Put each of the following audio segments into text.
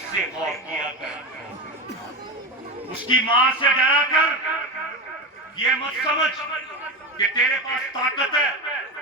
اس سے خوف کیا کر، اس کی ماں سے ڈرا کر۔ یہ مت سمجھ کہ تیرے پاس طاقت ہے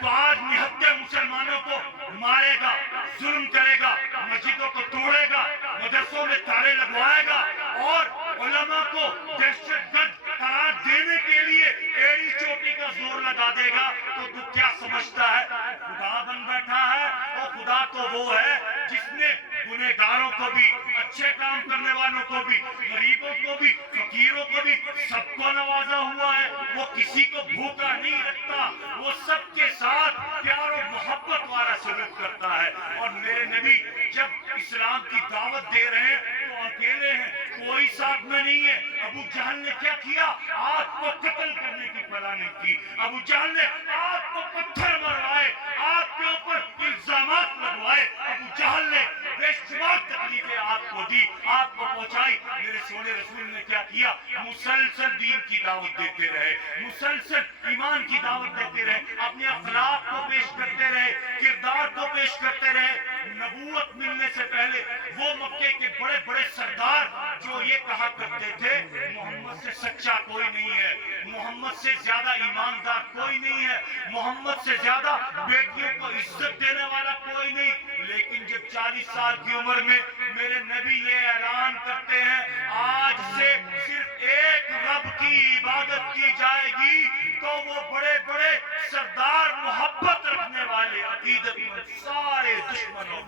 تو آج نہتے مسلمانوں کو مارے گا، ظلم کرے گا، مسجدوں کو توڑے گا، مدرسوں میں تالے لگوائے گا اور علماء کو دہشت گرد قرار دینے کے لیے ایڑی چوٹی کا زور لگا دے گا، تو تو کیا سمجھتا ہے خدا بن بیٹھا ہے؟ اور خدا تو وہ ہے جس نے گنہگاروں کو بھی، اچھے کام کرنے والوں کو بھی، غریبوں کو بھی، فقیروں کو بھی، سب کو نوازا ہوا ہے۔ وہ کسی کو بھوکا نہیں رکھتا، وہ سب کے ساتھ پیار و محبت والا سلوک کرتا ہے۔ اور میرے نبی جب اسلام کی دعوت دے رہے ہیں تو اکیلے ہیں، کوئی ساتھ میں نہیں ہے۔ ابو جہل نے کیا کیا؟ آپ کو قتل کرنے کی پرواہ نہیں کی۔ ابو جہل نے آپ کو پتھر مروائے، آپ کے اوپر الزامات لگوائے۔ ابو جہل نے بے شمار تکلیفیں آپ کو دی، آپ کو پہنچائی۔ میرے سونے رسول نے کیا کیا؟ مسلسل دین کی دعوت دیتے رہے، مسلسل ایمان کی دعوت دیتے رہے، اپنے اخلاق کو پیش کرتے رہے، کردار کو پیش کرتے رہے۔ نبوت ملنے سے پہلے وہ مکے کے بڑے بڑے سردار جو یہ کہا کرتے تھے محمد سے سچا کوئی نہیں ہے، محمد سے زیادہ ایماندار کوئی نہیں ہے، محمد سے زیادہ بیٹیوں کو عزت دینے والا کوئی نہیں، لیکن جب 40 سال کی عمر میں میرے نبی یہ اعلان کرتے ہیں آج سے صرف ایک رب کی عبادت کی جائے گی، تو وہ بڑے بڑے سردار، محبت رکھنے والے، عقیدت مند سارے دشمنوں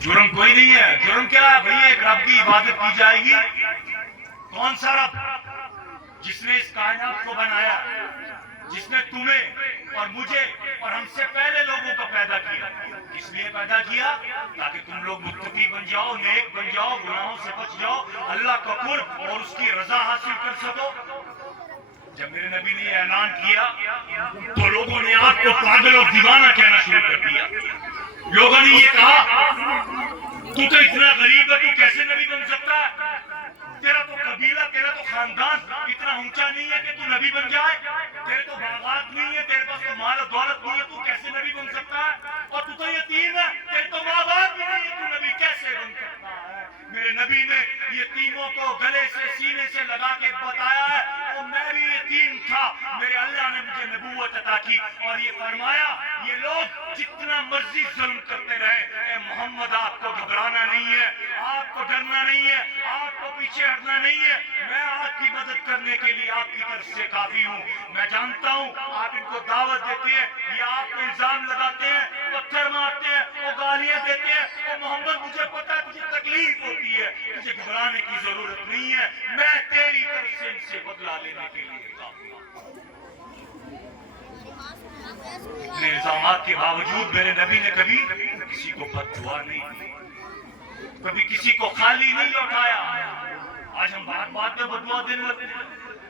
جرم کوئی نہیں ہے۔ جرم کیا ہے بھئی؟ ایک رب کی عبادت کی جائے گی۔ کون سا رب؟ جس نے اس کائنات کو بنایا، جس نے تمہیں اور مجھے اور ہم سے پہلے لوگوں کو پیدا کیا۔ اس لیے پیدا کیا تاکہ تم لوگ متقی بن جاؤ، نیک بن جاؤ، گناہوں سے بچ جاؤ، اللہ کا قرب اور اس کی رضا حاصل کر سکو۔ جب میرے نبی نے یہ اعلان کیا تو لوگوں نے آپ کو پاگل اور دیوانہ کہنا شروع کر دیا۔ لوگوں نے یہ کہا تو اتنا غریب ہے، تو کیسے نبی بن سکتا ہے؟ تیرا تو قبیلہ، تیرا تو خاندان اتنا اونچا نہیں ہے کہ تو نبی بن جائے، تیرے تو باغات نہیں ہے، تیرے پاس تو مال و دولت نہیں ہے، تو کیسے نبی بن سکتا ہے؟ اور تو تو یتیم ہے، تیرے تو ماں باپ بھی نہیں ہے، تو نبی کیسے بن سکتا ہے؟ میرے نبی نے یتیموں کو گلے سے سینے سے لگا کے بتایا ہے اور میں بھی یتیم تھا، میرے اللہ نے مجھے نبوت عطا کی اور یہ فرمایا یہ لوگ جتنا مرضی ظلم کرتے رہے، اے محمد آپ کو گھبرانا نہیں ہے، آپ کو ڈرنا نہیں ہے، آپ کو پیچھے ہٹنا نہیں ہے، میں آپ کی مدد کرنے کے لیے آپ کی طرف سے کافی ہوں۔ میں جانتا ہوں آپ ان کو دعوت دیتے ہیں، یہ آپ پہ الزام لگاتے ہیں، پتھر مارتے ہیں اور گالیاں دیتے ہیں، اور محمد مجھے پتہ ہے تجھے تکلیف ہوتی ہے، تجھے گھبرانے کی ضرورت نہیں ہے، میں تیری طرف سے ان سے بدلہ لینے کے لیے کافی ہوں۔ اتنے الزامات کے باوجود میرے نبی نے کبھی کسی کو بد دعا نہیں دی، کبھی کسی کو خالی نہیں لوٹایا۔ آج ہم بات بات میں بد دعا دینے لگتے ہیں،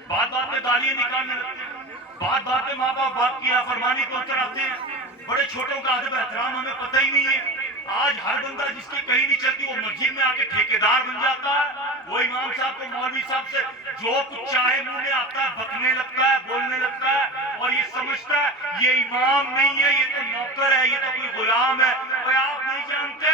بات بات میں گالیاں نکالنے لگتے ہیں، بات بات میں ماں باپ کی نافرمانی کو اتراتے ہیں، بڑے چھوٹوں کا ادب احترام ہمیں پتہ ہی نہیں ہے۔ آج ہر بندہ جس کی کہیں نہیں چلتی وہ مسجد میں آ کے ٹھیکیدار بن جاتا ہے، وہ امام صاحب کو مولوی صاحب سے جو کچھ چاہے منہ میں آتا ہے بکنے لگتا ہے، بولنے لگتا ہے اور یہ سمجھتا ہے یہ امام نہیں ہے، یہ تو نوکر ہے، یہ تو کوئی غلام ہے۔ اور آپ نہیں جانتے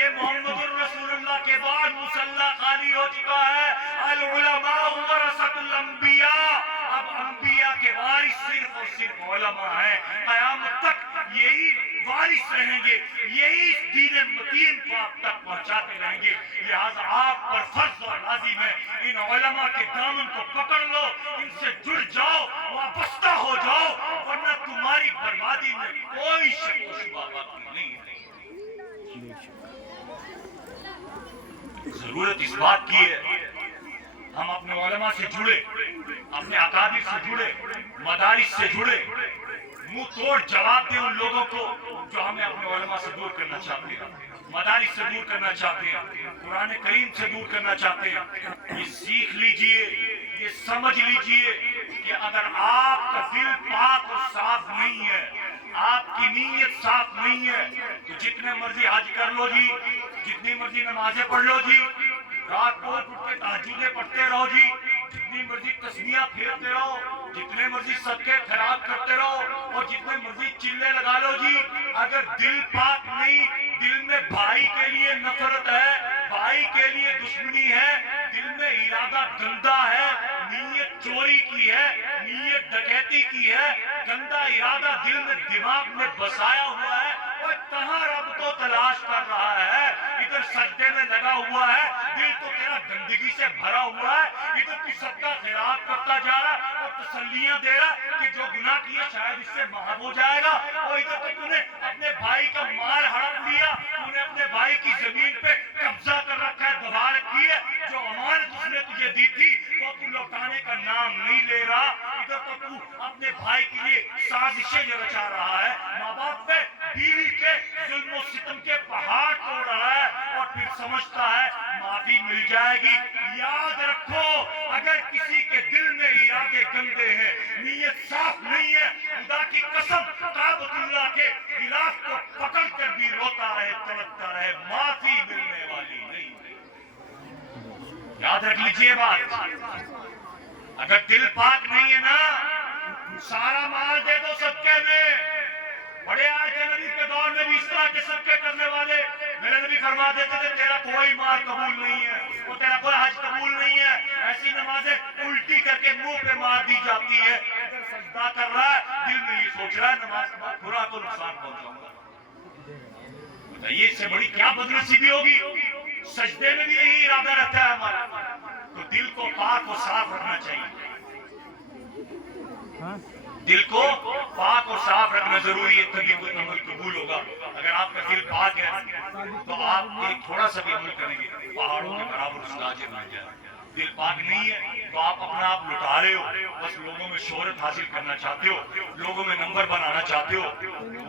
یہ محمد الرسول اللہ کے بعد مصلی خالی ہو چکا ہے۔ العلماء ورثۃ الانبیاء، اب انبیاء کے وارث صرف اور صرف علماء ہیں، قیامت تک یہی وارث رہیں گے، یہی دین متین کو آپ تک پہنچاتے رہیں گے۔ لہذا آپ پر فرض اور لازم ہے ان علماء کے دامن کو پکڑ لو، ان سے جڑ جاؤ، وابستہ ہو جاؤ، ورنہ تمہاری بربادی میں کوئی شک و شبہ باقی نہیں ہے۔ ضرورت اس بات کی ہے ہم اپنے علماء سے جڑے، اپنے اکابر سے جڑے، مدارس سے جڑے، منہ توڑ جواب دیں ان لوگوں کو جو ہمیں اپنے علماء سے دور کرنا چاہتے ہیں، مدارس سے دور کرنا چاہتے ہیں، قرآن کریم سے دور کرنا چاہتے ہیں۔ یہ سیکھ لیجئے، یہ سمجھ لیجئے کہ اگر آپ کا دل پاک اور صاف نہیں ہے، آپ کی نیت صاف نہیں ہے، تو جتنے مرضی حج کر لو جی، جتنی مرضی نمازیں پڑھ لو جی، رات کو اٹھ کے تہجدیں پڑھتے رہو جی، जितनी मर्जी तस्बियां फेरते रहो, जितने मर्जी सदके खैरात करते रहो और जितने मर्जी चिल्ले लगा लो जी, अगर दिल पाक नहीं, दिल में भाई के लिए नफरत है, भाई के लिए दुश्मनी है, दिल में इरादा गंदा है, नीयत चोरी की है, नीयत डकैती की है, गंदा इरादा दिल में दिमाग में बसाया हुआ है, और कहाँ रब को तलाश कर रहा है, इधर सजदे में लगा हुआ है, दिल तो तेरा गंदगी से भरा हुआ है, इधर तू सबका खैरात करता जा रहा और तसल्लियां दे रहा कि जो गुनाह किया शायद इससे माफ हो जाएगा, और इधर तो तूने अपने भाई का माल हड़प लिया, तूने अपने भाई की जमीन पे कब्जा कर रखा है, दबा रखी है, जो अमानत उसने तुझे दी थी वो तू लौटाने का नाम नहीं ले रहा, इधर तो तू अपने भाई के लिए साजिशें रचा रहा है, माँ बाप पे बीवी पे जुल्म और सितम के पहाड़ तोड़ रहा है, और फिर समझता है माफी मिल जाएगी। याद रखो, अगर किसी के दिल में इरादे गंदे हैं, नीयत साफ नहीं है, खुदा की कसम काबतुल्लाह के गिलाफ को पकड़ कर भी रोता रहे, तड़पता रहे, माफी मिलने वाली नहीं। याद रख लीजिए बात, अगर दिल पाक नहीं है ना, सारा माल दे दो सबके में। बड़े आए थे नबी के दौर में भी इस तरह के सबके करने वाले, मेरे नबी फरमा देते थे तेरा कोई माल कबूल नहीं है, वो तेरा कोई हज कबूल नहीं है, ऐसी नमाजें उल्टी करके मुंह पे मार दी जाती है, अगर सजदा कर रहा है दिल में ये सोच रहा है नमाज के बाद बुरा को नुकसान पहुंचाऊंगा। बताइए इससे बड़ी क्या बदनसीबी होगी। सजदे में भी यही इरादा रहता है हमारा, तो दिल को पाक और साफ रखना चाहिए, दिल को पाक और साफ रखना जरूरी है, तभी कोई अमल कबूल होगा। अगर आपका दिल पाक है तो आप एक थोड़ा सा भी अमल करेंगे पहाड़ों के बराबर उसका अजर मिल जाएगा। दिल पाक नहीं है तो आप अपना आप लुटा रहे हो, बस लोगों में शोहरत हासिल करना चाहते हो, लोगों में नंबर बनाना चाहते हो,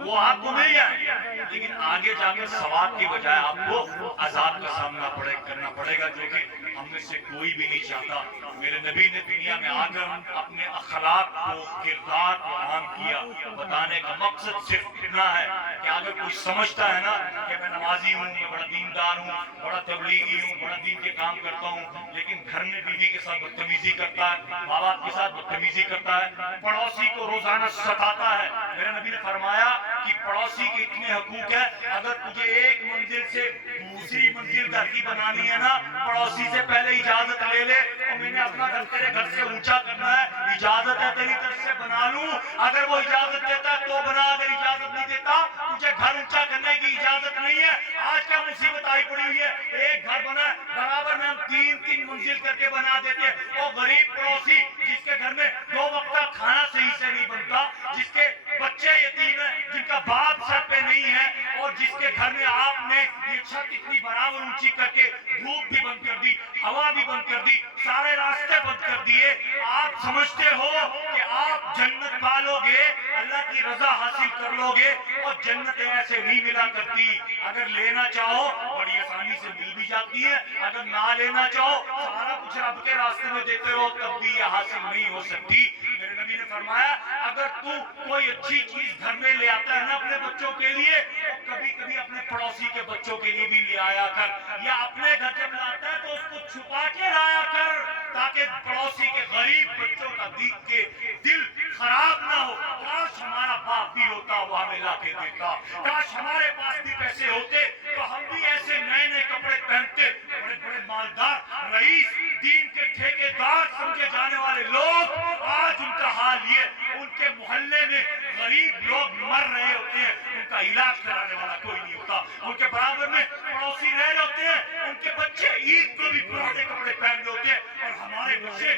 वो आपको मिल जाए, लेकिन आगे जाकर सवाब की बजाय आपको अजाब का सामना करना पड़ेगा, जो कि हम में से कोई भी नहीं चाहता। मेरे नबी ने दुनिया में आकर अपने अखलाक को, किरदार को आम किया। बताने का मकसद सिर्फ इतना है कि अगर कोई समझता है ना कि मैं नमाजी हूँ, मैं बड़ा दीनदार हूँ, बड़ा तबलीगी हूँ, बड़ा दीन के काम करता हूँ, लेकिन घर में बीवी के साथ बदतमीजी करता है, माँ बाप के साथ बदतमीजी करता है, पड़ोसी को रोजाना सताता है। मेरे नबी ने फरमाया कि पड़ोसी के इतने हकूक है, अगर तुझे एक मंजिल से दूसरी मंजिल घर की बनानी है ना, पड़ोसी से पहले इजाजत ले ले, और मैंने अपना घर तेरे घर से ऊंचा करना है, इजाजत है तेरी तरफ से बना लूं, अगर वो इजाजत देता है तो बना, अगर इजाजत नहीं देता तुझे घर ऊंचा करने की इजाजत नहीं है। आज क्या मुसीबत आई पड़ी हुई है, एक घर बना बराबर में हम तीन तीन मंजिल करके बना देते हैं, और गरीब पड़ोसी जिसके घर में 2 वक्त का खाना सही से नहीं बनता, जिसके बच्चे यतीम है, जिनका बाप सर पे नहीं है, और जिसके घर में आपने ये छत इतनी बराबर ऊंची करके धूप भी बंद कर दी, हवा भी बंद कर दी, सारे रास्ते बंद कर दिए, आप समझते हो कि आप जन्नत पालोगे, अल्लाह की रजा हासिल कर लोगे, और जन्नतें ऐसे नहीं मिला करती। अगर लेना चाहो बड़ी आसानी से मिल भी जाती है, अगर ना लेना चाहो सारा कुछ रब के रास्ते में देते रहो तब भी ये हासिल नहीं हो सकती। मेरे नबी ने फरमाया अगर तू कोई अच्छी चीज घर में ले आता है ना अपने बच्चों के लिए, तो कभी कभी अपने पड़ोसी के बच्चों के लिए भी ले आया कर, या अपने घर जब लाता है तो उसको छुपा के लाया कर, ताकि पड़ोसी के गरीब बच्चों का देख के दिल खराब ना हो। काश हमारा बाप भी होता वो हमें ला के देता, काश हमारे पास भी पैसे होते तो हम भी ऐसे नए नए कपड़े पहनते। बड़े बड़े मालदार रईस, दीन के ठेकेदार समझे जाने वाले लोग, आज उनका हाल ये, उनके मोहल्ले में गरीब लोग मर रहे होते हैं, उनका इलाज कराने वाला कोई नहीं होता, उनके बराबर में पड़ोसी रह रहे होते हैं, उनके बच्चे ईद को भी पुराने कपड़े पहन रहे होते हैं, और हमारे बच्चे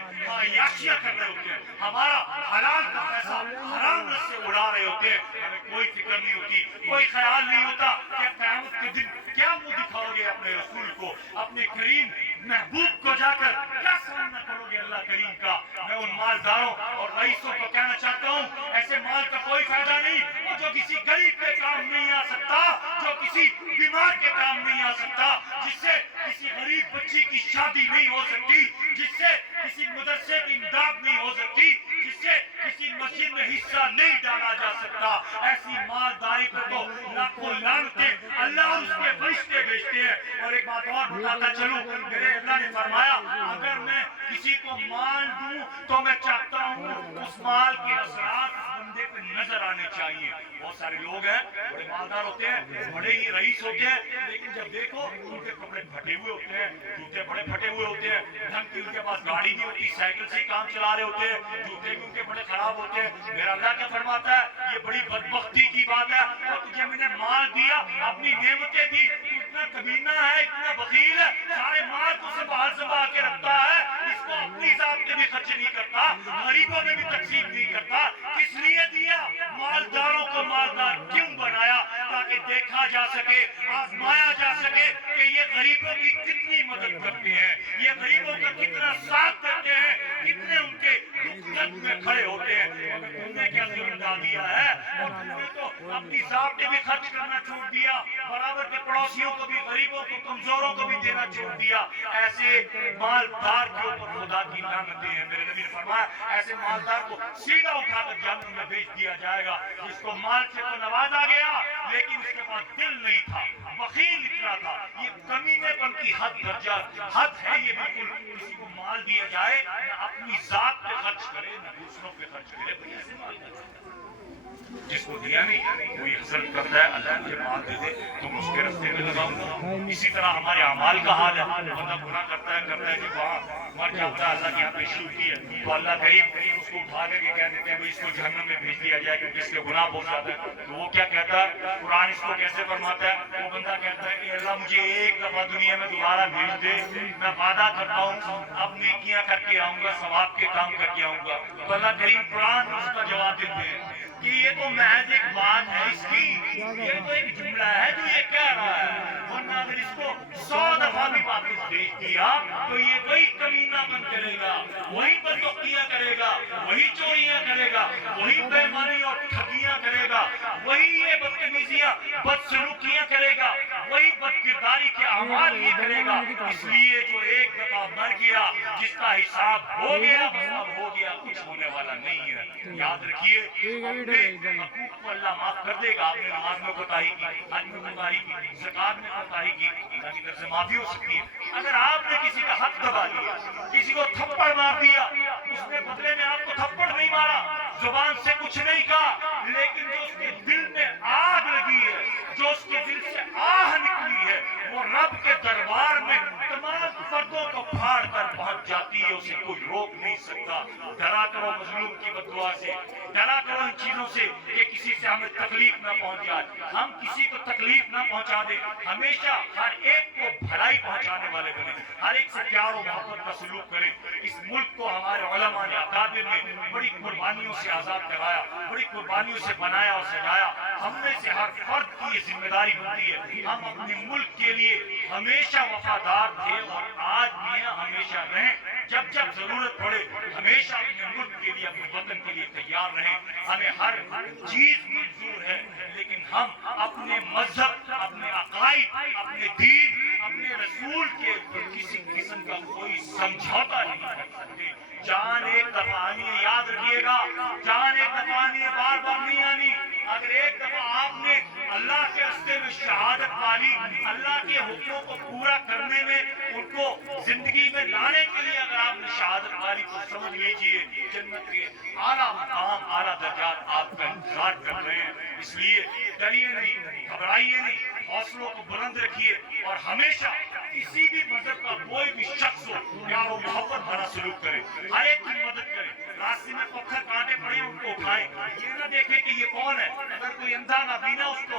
याशिया कर रहे होते हैं, हमारा हलाल का पैसा हराम से उड़ा रहे होते हैं। हमें कोई फिक्र नहीं होती, कोई ख्याल नहीं होता कि क़यामत के दिन क्या मुंह दिखाओगे अपने रसूल को, अपने करीम महबूब को जाकर क्या सामना करोगे अल्लाह करीम का। मैं उन मालदारों और रईसों को कहना चाहता हूँ, ऐसे माल का कोई फायदा नहीं वो जो किसी गरीब के काम नहीं आ सकता, जो किसी बीमार के काम नहीं आ सकता, जिससे किसी गरीब बच्ची की शादी नहीं हो सकती, जिससे किसी मदरसे की इमदाद नहीं हो सकती, जिससे किसी मस्जिद में हिस्सा नहीं डाला जा सकता। ऐसी मालदारी पर तो लाखों लानतें अल्लाह और उसके फरिश्ते भेजते हैं। और एक बात और बताता चलूं, मेरे अल्लाह ने फरमाया अगर मैं किसी को माल दूं तो मैं चाहता हूं उस माल के असरात उस बंदे पे नजर आने चाहिए। बहुत सारे लोग हैं बड़े मालदार होते हैं, बड़े ही रईस होते हैं, लेकिन जब देखो उनके कपड़े फटे हुए होते हैं, जूते बड़े फटे हुए होते हैं, ढंग की उनके पास गाड़ी नहीं होती, साइकिल से ही काम चला रहे होते हैं, जूते भी उनके बड़े खराब होते हैं। मेरा अल्लाह क्या फरमाता है, ये बड़ी बदबख्ती की बात है। और तुझे मैंने माल दिया, अपनी नेमतें दी, तू इतना कमीना है, इतना बखील है, सारे माल को संभाल के रखता है, इसको अपनी जात में भी खर्च नहीं करता, गरीबों में भी तकसीम नहीं करता। किस लिए दिया? मालदारों को मालदार क्यों बनाया? ताकि देखा जा सके, आजमाया जा सके कि ये गरीबों की कितनी मदद करते हैं, ये गरीबों का कितना साथ देते हैं, कितने उनके दुख दर्द में खड़े होते हैं। मगर तुमने क्या जुल्म डाल दिया है, और तुमने तो अपनी जात में भी खर्च करना छोड़ दिया, बराबर के पड़ोसियों को भी, गरीबों को, कमजोरों को भी देना छोड़ दिया। ऐसे मालदार के ऊपर खुदा की लानतें हैं। मेरे नबी ने फरमाया ऐसे मालदार को सीधा उठाकर जहन्नम में भेज दिया जाएगा। जिसको माल से तो नवाजा गया, लेकिन उसके पास दिल नहीं था, बखील इतना था। ये कमीनेपन की हद दर्जा हद है ये बिल्कुल। किसी को माल दिया जाए न अपनी जात पे खर्च करे न दूसरों पे खर्च करे। भैया ऐसे माल जिसको दिया नहीं वो ये हसरत करता है अल्लाह मुझे माल दे दे तुम उसके रास्ते में लगाऊंगा। इसी तरह हमारे अमाल का हाल है। बंदा गुनाह करता है कि वहाँ मर जाता है, अल्लाह की यहाँ पेशी होती है तो अल्लाह करीब उसको उठा करके कह देते हैं भाई इसको जहन्नम में भेज दिया जाए क्योंकि इसके गुनाह बहुत ज्यादा है। तो वो क्या कहता है, कुरान इसको कैसे फरमाता है, वो बंदा कहता है कि अल्लाह मुझे एक दफा दुनिया में दोबारा भेज दे, मैं वादा करता हूँ अब नेकियां करके आऊंगा, सवाब के काम करके आऊंगा। तो अल्लाह करीम कुरान उसका जवाब देते हैं कि ये तो महज एक बात है इसकी, ये तो एक जुमला है जो ये कह रहा है, वरना अगर इसको 100 दफा भी वापस भेज दिया तो ये वही कमीनापन करेगा, वही बदबख्तियां करेगा, वही चोरियां करेगा, वही बेईमानी और ठगियां करेगा, वही ये बदतमीजियां बदसलूकियां करेगा, वही बदकिरदारी के अमाल ये करेगा। इसलिए जो एक दफा मर गया जिसका हिसाब हो गया बस अब हो गया, कुछ होने वाला नहीं है। याद रखिए अल्लाह माफ कर देगा। आपने नमाज में कोताही की, हज में कोताही की, ज़कात में कोताही की, अल्लाह की तरफ से माफी हो सकती है। अगर आपने किसी का हक दबा दिया, किसी को थप्पड़ मार दिया, उसने बदले में आपको थप्पड़ नहीं मारा, जुबान से कुछ नहीं कहा, लेकिन जो उसके दिल में आग लगी है, जो उसके दिल से आह निकली है, वो रब के दरबार में तमाम पर्दों को फाड़ कर पहुंच जाती है, उसे कोई रोक नहीं सकता। डरा करो मजलूम की बददुआ से, डरा करो इन चीजों से कि किसी से हमें तकलीफ ना पहुंच जाए, हम किसी को तकलीफ ना पहुंचा दे, हमेशा हर एक को भलाई पहुंचाने वाले बने, हर एक से प्यार और मोहब्बत का सलूक करें। इस मुल्क को हमारे उलमा ने अकाबिर ने बड़ी कुर्बानियों से आजाद कराया, बड़ी कुर्बानियों से बनाया और सजाया। हमने से हर फर्द की ये जिम्मेदारी बनती है, हम अपने मुल्क के लिए हमेशा वफादार थे और आज भी हैं, हमेशा रहें। जब जब जरूरत पड़े हमेशा अपने मुल्क के लिए, अपने वतन के लिए तैयार रहें। हमें हर चीज मंजूर है, लेकिन हम अपने मजहब, अपने अकायद, अपने दीन, अपने रसूल के किसी किस्म का कोई समझौता नहीं कर सकते। जान एक दफा आनी है, याद रखिएगा, जान एक दफा आनी है, बार बार नहीं आनी। अगर एक दफा आपने अल्लाह के रास्ते में शहादत पाली, अल्लाह के हुक्मों को पूरा करने में, उनको जिंदगी में लाने के लिए अगर आपने शहादत पाली तो समझ लीजिए जन्नत के आला मकाम, आला दर्जात आपका इंतजार कर रहे हैं। इसलिए डरिए नहीं, घबराइए नहीं, हौसलों को बुलंद रखिए और हमेशा किसी भी मजहब का कोई भी शख्स हो प्यार और मोहब्बत भरा सलूक करे, हर एक की मदद करे। रास्ते में पत्थर कांटे पड़े उनको उठाएं, ये ना देखें कि ये कौन है, अगर कोई अंधा ना बीना उसको